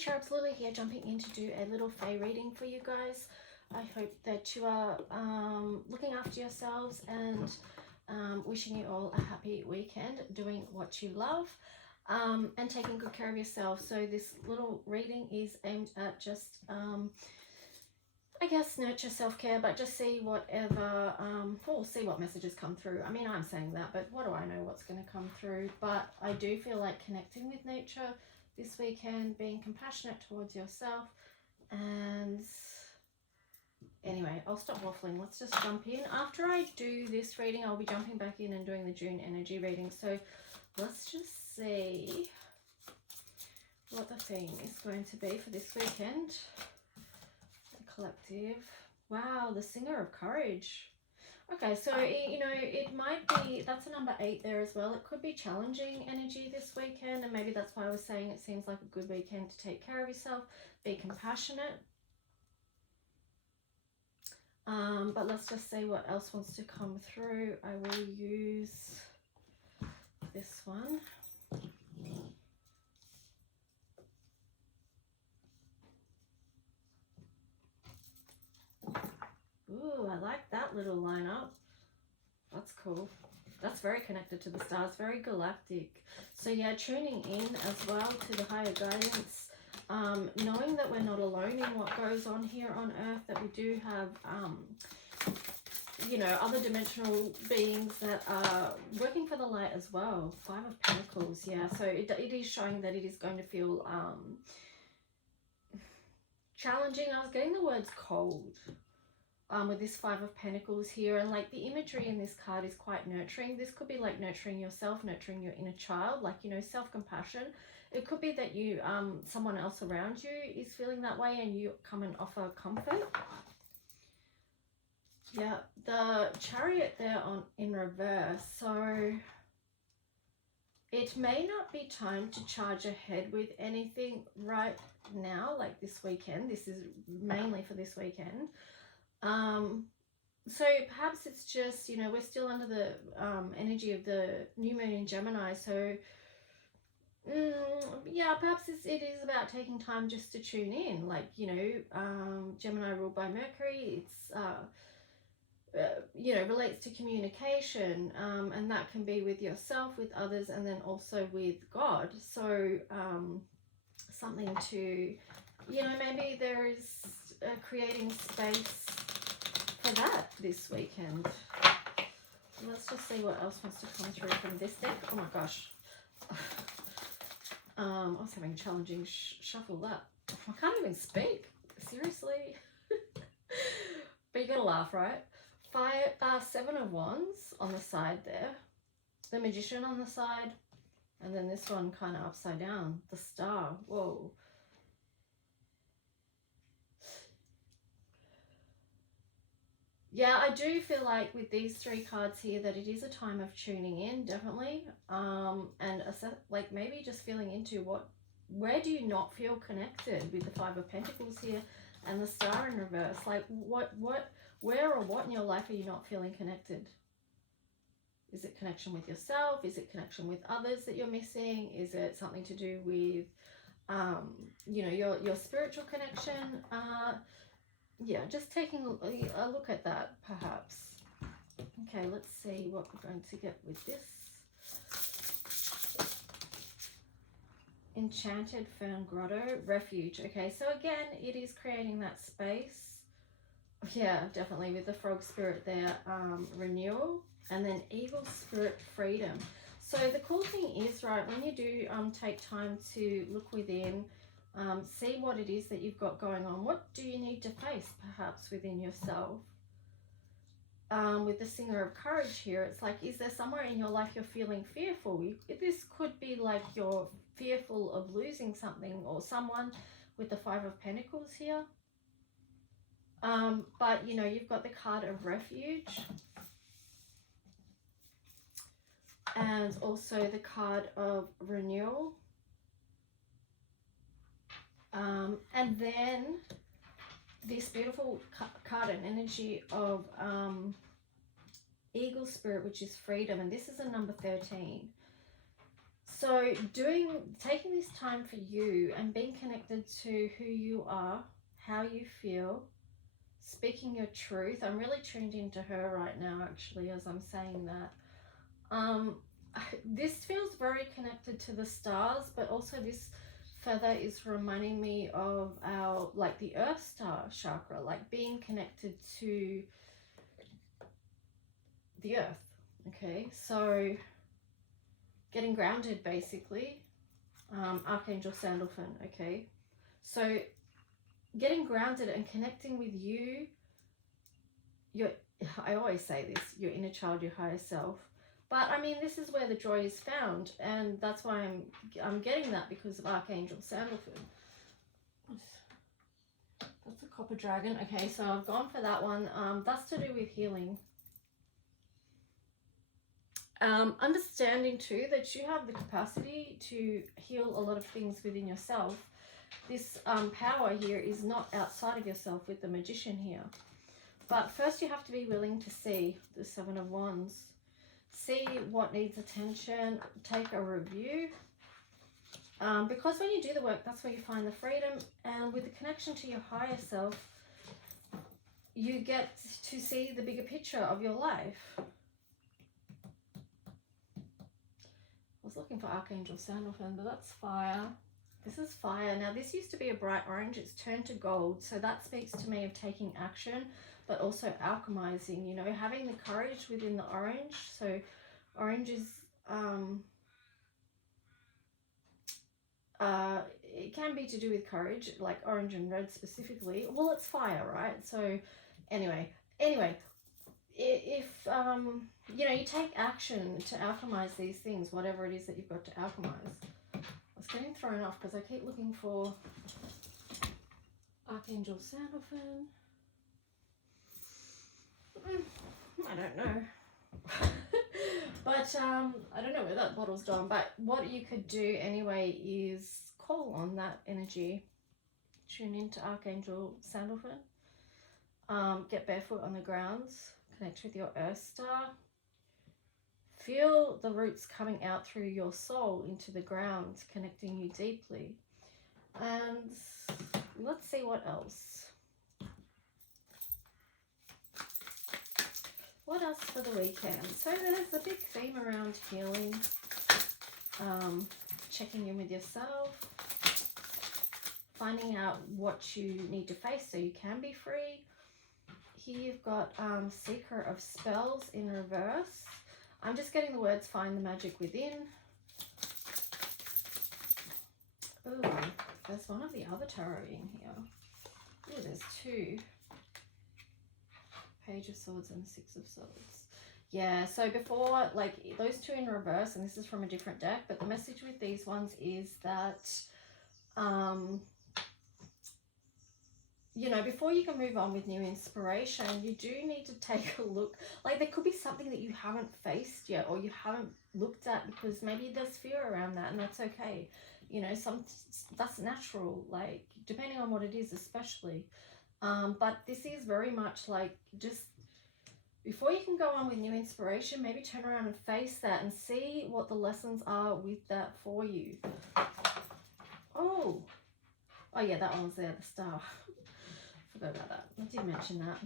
cherubs, Lulu here, jumping in to do a little Fae reading for you guys. I hope that you are looking after yourselves and wishing you all a happy weekend, doing what you love and taking good care of yourself. So this little reading is aimed at just, I guess, nurture self-care, but just see whatever, we'll see what messages come through. I mean, I'm saying that, but what do I know what's going to come through? But I do feel like connecting with nature this weekend, being compassionate towards yourself, and anyway, I'll stop waffling. Let's just jump in. After I do this reading, I'll be jumping back in and doing the June energy reading. So let's just see what the theme is going to be for this weekend. The collective. Wow, the Singer of Courage. Okay, so, you know, it might be, that's a number 8 there as well. It could be challenging energy this weekend, and maybe that's why I was saying it seems like a good weekend to take care of yourself, be compassionate. But let's just see what else wants to come through. I will use this one. Ooh, I like that little lineup. That's cool. That's very connected to the stars, very galactic. So yeah, tuning in as well to the higher guidance, knowing that we're not alone in what goes on here on Earth, that we do have, you know, other dimensional beings that are working for the light as well. 5 of Pentacles, yeah. So it is showing that it is going to feel challenging. I was getting the words cold. With this 5 of Pentacles here, and like the imagery in this card is quite nurturing. This could be like nurturing yourself, nurturing your inner child, like, you know, self-compassion. It could be that you, someone else around you is feeling that way and you come and offer comfort. Yeah, the Chariot there on in reverse. So it may not be time to charge ahead with anything right now, like this weekend. This is mainly for this weekend. So perhaps it's just, you know, we're still under the energy of the new moon in Gemini. So yeah, perhaps it is about taking time just to tune in. Like, you know, Gemini ruled by Mercury. It's you know, relates to communication, and that can be with yourself, with others, and then also with God. So something to, you know, maybe there is creating space for that this weekend. Let's just see what else wants to come through from this deck. Oh my gosh. I was having a challenging shuffle that. I can't even speak. Seriously. But you gotta laugh, right? 7 of Wands on the side there. The Magician on the side. And then this one kind of upside down. The Star. Whoa. Yeah, I do feel like with these 3 cards here that it is a time of tuning in, definitely. And like maybe just feeling into where do you not feel connected with the 5 of Pentacles here and the Star in reverse? Like where or what in your life are you not feeling connected? Is it connection with yourself? Is it connection with others that you're missing? Is it something to do with, you know, your spiritual connection? Yeah, just taking a look at that, perhaps. Okay, let's see what we're going to get with this. Enchanted Fern Grotto, Refuge. Okay, so again, it is creating that space. Yeah, definitely, with the Frog Spirit there, renewal. And then Eagle Spirit, freedom. So the cool thing is, right, when you do take time to look within, see what it is that you've got going on. What do you need to face, perhaps, within yourself? With the Singer of Courage here, it's like, is there somewhere in your life you're feeling fearful? This could be like you're fearful of losing something or someone with the 5 of Pentacles here. But, you know, you've got the card of Refuge. And also the card of Renewal. And then this beautiful card and energy of Eagle Spirit, which is freedom. And this is a number 13. So taking this time for you and being connected to who you are, how you feel, speaking your truth. I'm really tuned into her right now, actually, as I'm saying that. Um, this feels very connected to the stars, but also this feather is reminding me of our, like, the earth star chakra, like being connected to the earth. Okay, so getting grounded, basically. Archangel Sandalphon. Okay, so getting grounded and connecting with you, I always say this, your inner child, your higher self. But I mean, this is where the joy is found, and that's why I'm getting that, because of Archangel Sandalphon. That's a copper dragon. Okay, so I've gone for that one. That's to do with healing. Understanding too that you have the capacity to heal a lot of things within yourself. This power here is not outside of yourself with the Magician here. But first you have to be willing to see the Seven of Wands. See what needs attention. Take a review. Because when you do the work, that's where you find the freedom. And with the connection to your higher self, you get to see the bigger picture of your life. I was looking for Archangel Sandalphon, but that's fire. This is fire. Now, this used to be a bright orange. It's turned to gold. So that speaks to me of taking action, but also alchemizing, you know, having the courage within the orange. So orange is, it can be to do with courage, like orange and red specifically. Well, it's fire, right? So anyway, if you know, you take action to alchemize these things, whatever it is that you've got to alchemize. I was getting thrown off because I keep looking for Archangel Sandalphon. I don't know. But I don't know where that bottle's gone. But what you could do anyway is call on that energy. Tune into Archangel Sandalphon. Get barefoot on the grounds. Connect with your Earth Star. Feel the roots coming out through your soul into the ground, connecting you deeply. And let's see what else. What else for the weekend? So there's a big theme around healing, checking in with yourself, finding out what you need to face so you can be free. Here you've got Seeker of Spells in reverse. I'm just getting the words find the magic within. Ooh, there's one of the other tarot in here. Ooh, there's two. Page of Swords and Six of Swords. Yeah, so before, like, those two in reverse, and this is from a different deck, but the message with these ones is that, you know, before you can move on with new inspiration, you do need to take a look. Like, there could be something that you haven't faced yet, or you haven't looked at, because maybe there's fear around that, and that's okay. You know, that's natural, like, depending on what it is, especially. But this is very much like, just before you can go on with new inspiration, maybe turn around and face that and see what the lessons are with that for you. Oh yeah, that one was there, the star. Forgot about that. I did mention that.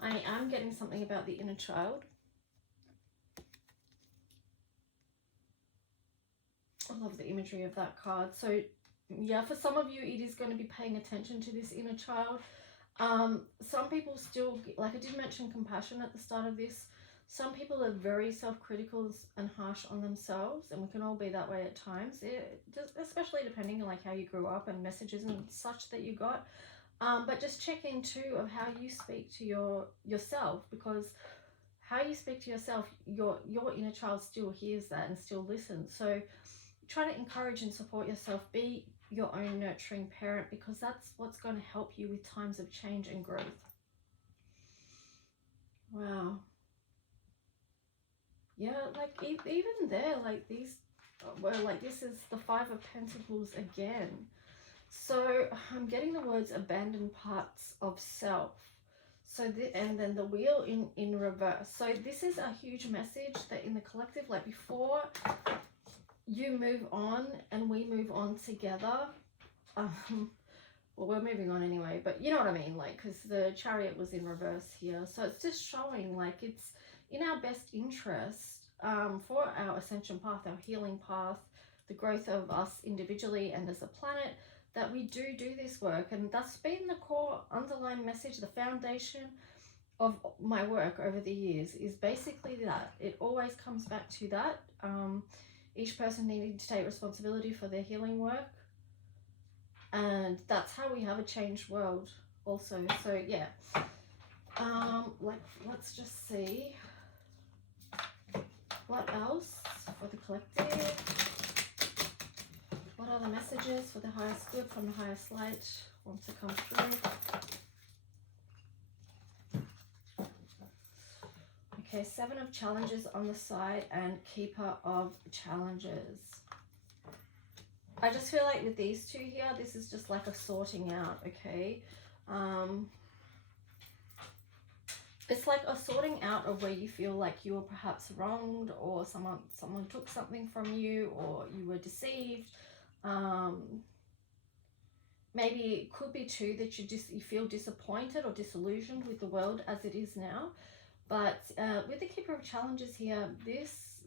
I am getting something about the inner child. I love the imagery of that card. So yeah, for some of you, it is going to be paying attention to this inner child. Some people still, like I did mention compassion at the start of this, some people are very self-critical and harsh on themselves, and we can all be that way at times, especially depending on like how you grew up and messages and such that you got. But just check in too of how you speak to yourself, because how you speak to yourself, your inner child still hears that and still listens. So try to encourage and support yourself. Be your own nurturing parent, because that's what's going to help you with times of change and growth. Wow. Yeah, like even there, like these, well, like this is the Five of Pentacles again. So I'm getting the words abandoned parts of self. So and then the wheel in reverse. So this is a huge message that in the collective, like before you move on and we move on together, well, we're moving on anyway, but you know what I mean, like, because the Chariot was in reverse here. So it's just showing like it's in our best interest, for our ascension path, our healing path, the growth of us individually and as a planet, that we do this work. And that's been the core underlying message, the foundation of my work over the years, is basically that. It always comes back to that. Each person needing to take responsibility for their healing work, and that's how we have a changed world also. So yeah, like, let's just see what else for the collective. What are the messages for the highest good from the highest light want to come through? Okay, 7 of challenges on the side and Keeper of challenges. I just feel like with these two here, this is just like a sorting out, okay? It's like a sorting out of where you feel like you were perhaps wronged, or someone took something from you, or you were deceived. Maybe it could be too that you feel disappointed or disillusioned with the world as it is now. But with the Keeper of Challenges here, this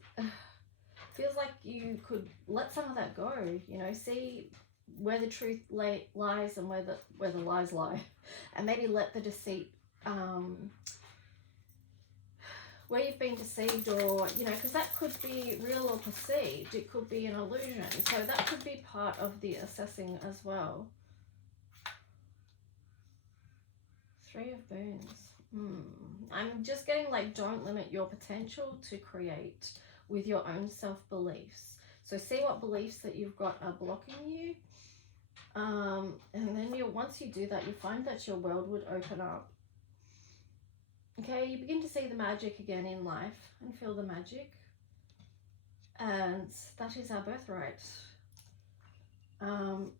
feels like you could let some of that go, you know, see where the truth lies and where the lies lie, and maybe let the deceit, where you've been deceived, or, you know, because that could be real or perceived, it could be an illusion, so that could be part of the assessing as well. 3 of Boons. I'm just getting like, don't limit your potential to create with your own self-beliefs. So see what beliefs that you've got are blocking you, and then once you do that, you find that your world would open up. Okay, you begin to see the magic again in life and feel the magic, and that is our birthright. 10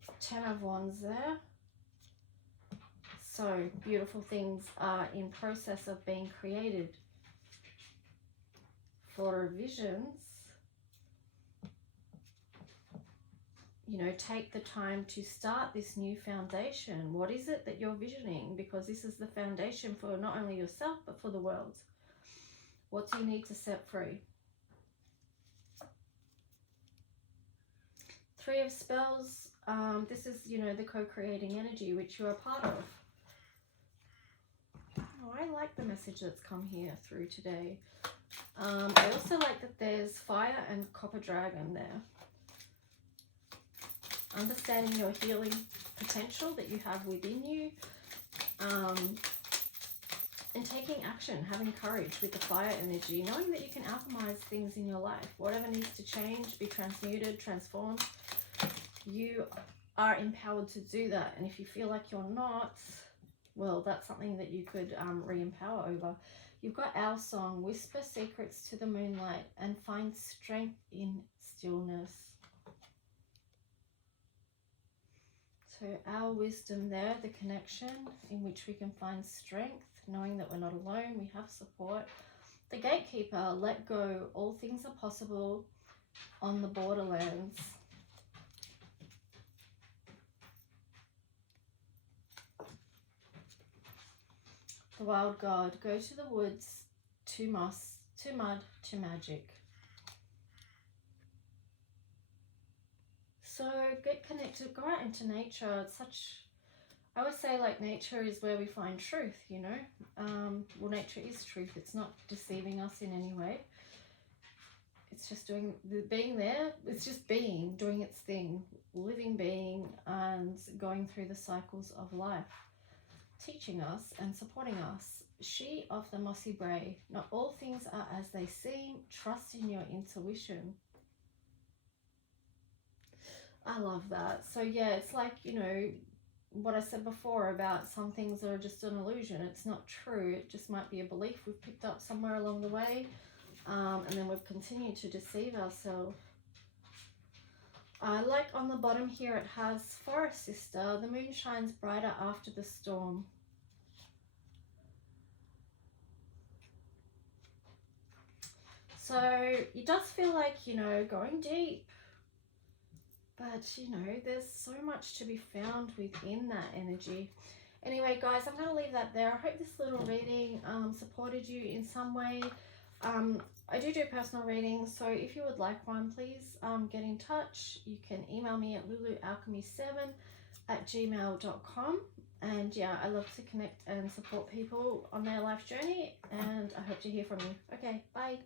of Wands there. So beautiful things are in process of being created. 4 of Visions. You know, take the time to start this new foundation. What is it that you're visioning? Because this is the foundation for not only yourself, but for the world. What do you need to set free? 3 of Spells. This is, you know, the co-creating energy, which you're a part of. Oh, I like the message that's come here through today. I also like that there's Fire and Copper Dragon there. Understanding your healing potential that you have within you, and taking action, having courage with the fire energy, knowing that you can alchemize things in your life. Whatever needs to change, be transmuted, transformed, you are empowered to do that. And if you feel like you're not, well, that's something that you could re-empower over. You've got our song, whisper secrets to the moonlight and find strength in stillness. So our wisdom there, the connection in which we can find strength, knowing that we're not alone, we have support. The Gatekeeper, let go, all things are possible on the borderlands. The Wild God, go to the woods, to moss, to mud, to magic. So get connected, go out into nature. It's such, I would say, like, nature is where we find truth, you know. Well, nature is truth. It's not deceiving us in any way. It's just being there. It's just being, doing its thing, living being, and going through the cycles of life, teaching us and supporting us. She of the mossy brae, not all things are as they seem. Trust in your intuition. I love that. So yeah, it's like, you know, what I said before about some things are just an illusion. It's not true. It just might be a belief we've picked up somewhere along the way, and then we've continued to deceive ourselves. Like on the bottom here, it has Forest Sister. The moon shines brighter after the storm. So it does feel like, you know, going deep, but you know, there's so much to be found within that energy. Anyway, guys, I'm going to leave that there. I hope this little reading supported you in some way. I do personal readings, so if you would like one, please get in touch. You can email me at lulualchemy7@gmail.com. And yeah, I love to connect and support people on their life journey, and I hope to hear from you. Okay, bye.